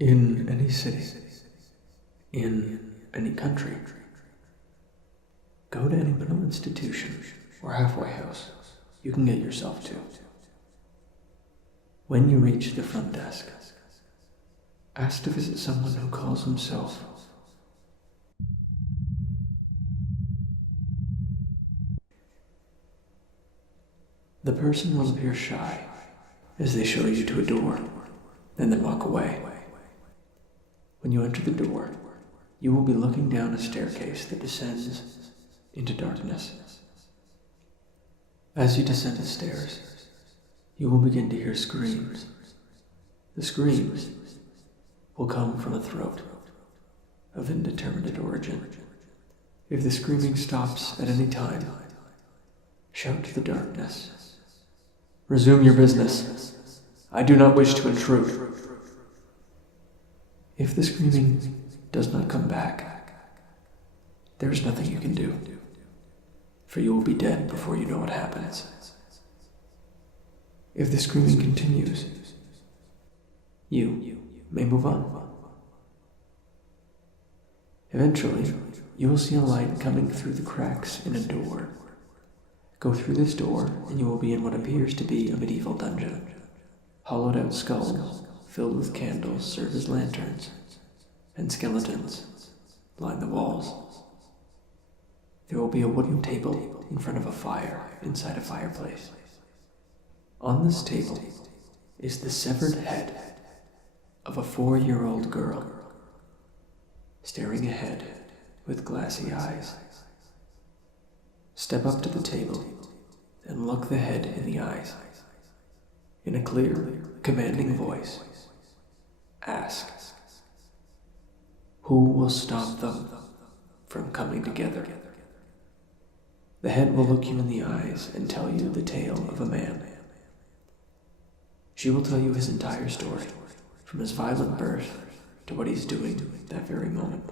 In any city, in any country, go to any mental institution or halfway house you can get yourself to. When you reach the front desk, ask to visit someone who calls himself the person will appear shy as they show you to a door, and then walk away. When you enter the door, you will be looking down a staircase that descends into darkness. As you descend the stairs, you will begin to hear screams. The screams will come from a throat of indeterminate origin. If the screaming stops at any time, shout to the darkness, "Resume your business. I do not wish to intrude." If the screaming does not come back, there is nothing you can do, for you will be dead before you know what happens. If the screaming continues, you may move on. Eventually, you will see a light coming through the cracks in a door. Go through this door, and you will be in what appears to be a medieval dungeon. Hollowed-out skulls filled with candles serve as lanterns, and skeletons line the walls. There will be a wooden table in front of a fire inside a fireplace. On this table is the severed head of a 4-year-old girl, staring ahead with glassy eyes. Step up to the table and look the head in the eyes. In a clear, commanding voice, ask, "Who will stop them from coming together?" The head will look you in the eyes and tell you the tale of a man. She will tell you his entire story, from his violent birth to what he's doing that very moment.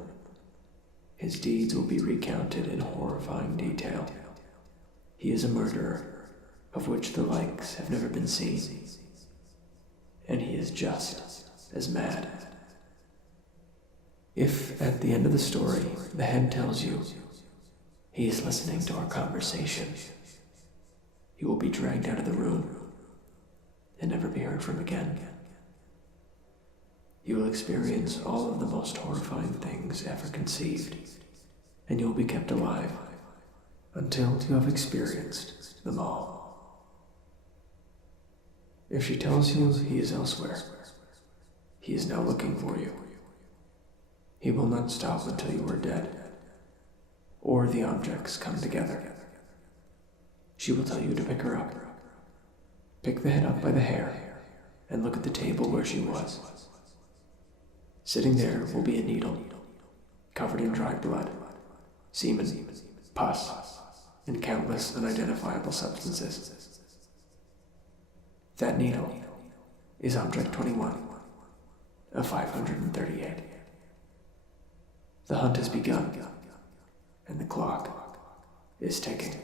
His deeds will be recounted in horrifying detail. He is a murderer, of which the likes have never been seen, and he is just as mad. If, at the end of the story, the head tells you he is listening to our conversation, you will be dragged out of the room and never be heard from again. You will experience all of the most horrifying things ever conceived, and you will be kept alive until you have experienced them all. If she tells you he is elsewhere, he is now looking for you. He will not stop until you are dead, or the objects come together. She will tell you to pick her up. Pick the head up by the hair, and look at the table where she was. Sitting there will be a needle, covered in dried blood, semen, pus, and countless unidentifiable substances. That needle is Object 21 of 538. The hunt has begun, and the clock is ticking.